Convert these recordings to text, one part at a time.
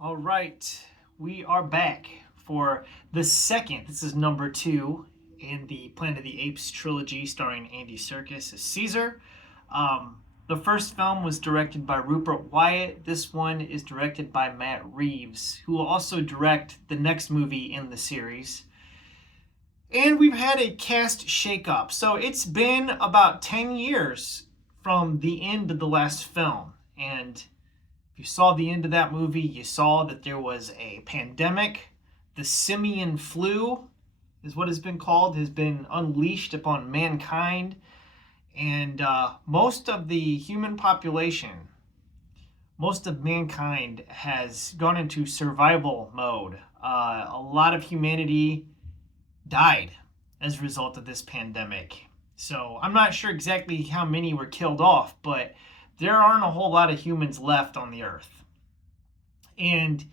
All right, we are back for the second. This is number two in the Planet of the Apes trilogy starring Andy Serkis as Caesar. The first film was directed by Rupert Wyatt. This one is directed by Matt Reeves, who will also direct the next movie in the series. And we've had a cast shakeup. So it's been about 10 years from the end of the last film. And you saw the end of that movie, you saw that there was a pandemic. The simian flu is what has been called, has been unleashed upon mankind. And most of the human population, most of mankind has gone into survival mode. A lot of humanity died as a result of this pandemic. So I'm not sure exactly how many were killed off, but there aren't a whole lot of humans left on the earth. And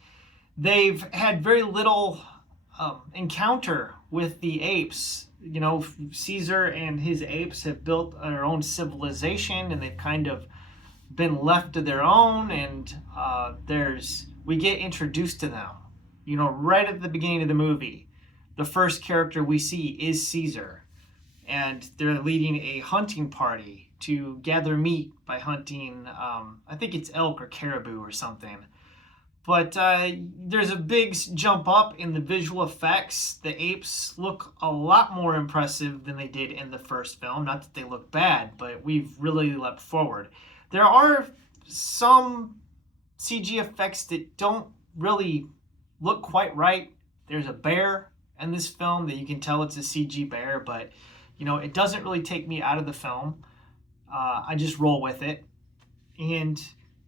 they've had very little encounter with the apes. You know, Caesar and his apes have built their own civilization, and they've kind of been left to their own. And we get introduced to them. You know, right at the beginning of the movie, the first character we see is Caesar, and they're leading a hunting party to gather meat by hunting, I think it's elk or caribou or something. But there's a big jump up in the visual effects. The apes look a lot more impressive than they did in the first film. Not that they look bad, but we've really leapt forward. There are some CG effects that don't really look quite right. There's a bear in this film that you can tell it's a CG bear, but you know, it doesn't really take me out of the film. I just roll with it, and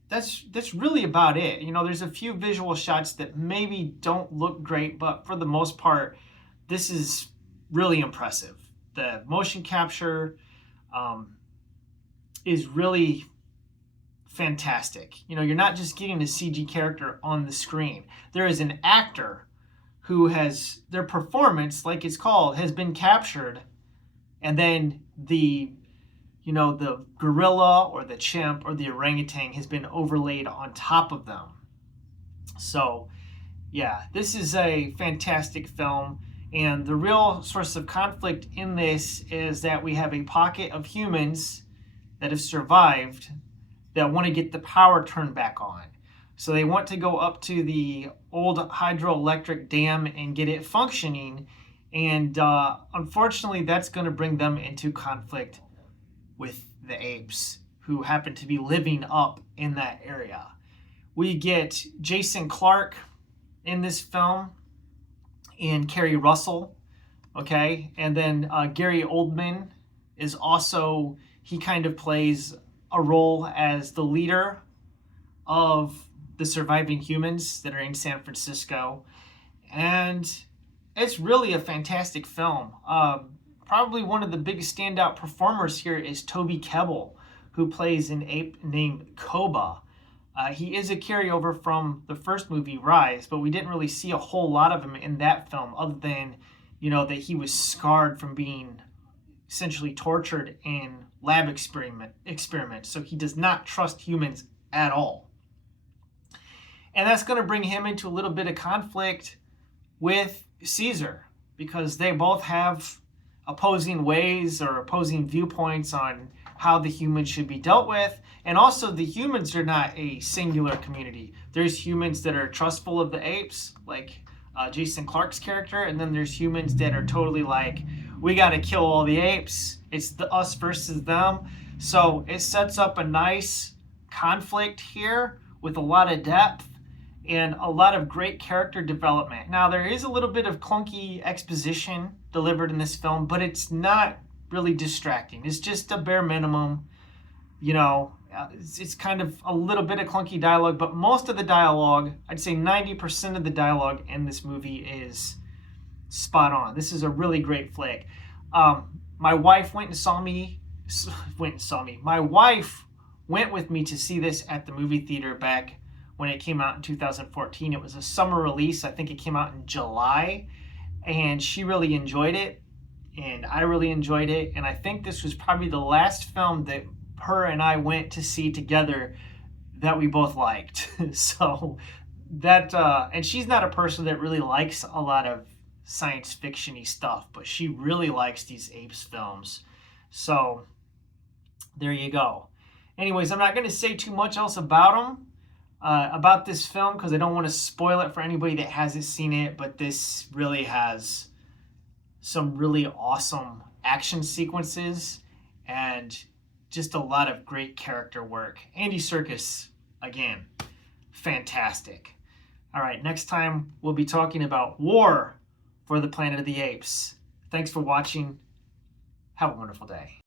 that's really about it. You know, there's a few visual shots that maybe don't look great, but for the most part, this is really impressive. The motion capture is really fantastic. You know, you're not just getting a CG character on the screen. There is an actor who has their performance, like it's called, has been captured, and then the gorilla or the chimp or the orangutan has been overlaid on top of them. So, yeah, this is a fantastic film. And the real source of conflict in this is that we have a pocket of humans that have survived that want to get the power turned back on. So they want to go up to the old hydroelectric dam and get it functioning. And unfortunately, that's going to bring them into conflict with the apes who happen to be living up in that area. We get Jason Clarke in this film and Keri Russell, okay? And then Gary Oldman is also, he kind of plays a role as the leader of the surviving humans that are in San Francisco. And it's really a fantastic film. Probably one of the biggest standout performers here is Toby Kebnell, who plays an ape named Koba. He is a carryover from the first movie, Rise, but we didn't really see a whole lot of him in that film other than, you know, that he was scarred from being essentially tortured in lab experiments. So he does not trust humans at all. And that's going to bring him into a little bit of conflict with Caesar, because they both have opposing ways or opposing viewpoints on how the humans should be dealt with. And also, the humans are not a singular community. There's humans that are trustful of the apes, like Jason Clarke's character, and then there's humans that are totally like, we got to kill all the apes. It's us versus them. So it sets up a nice conflict here with a lot of depth and a lot of great character development. Now, there is a little bit of clunky exposition delivered in this film, but it's not really distracting. It's just a bare minimum. You know, it's kind of a little bit of clunky dialogue, but most of the dialogue, I'd say 90% of the dialogue in this movie is spot on. This is a really great flick. My wife went and saw me. My wife went with me to see this at the movie theater back when it came out in 2014. It was a summer release. I think it came out in July, and she really enjoyed it, and I really enjoyed it. And I think this was probably the last film that her and I went to see together that we both liked. So and she's not a person that really likes a lot of science fiction-y stuff, but she really likes these Apes films. So there you go. Anyways, I'm not going to say too much else about this film, because I don't want to spoil it for anybody that hasn't seen it, but this really has some really awesome action sequences and just a lot of great character work. Andy Serkis, again, fantastic. All right, next time we'll be talking about War for the Planet of the Apes. Thanks for watching. Have a wonderful day.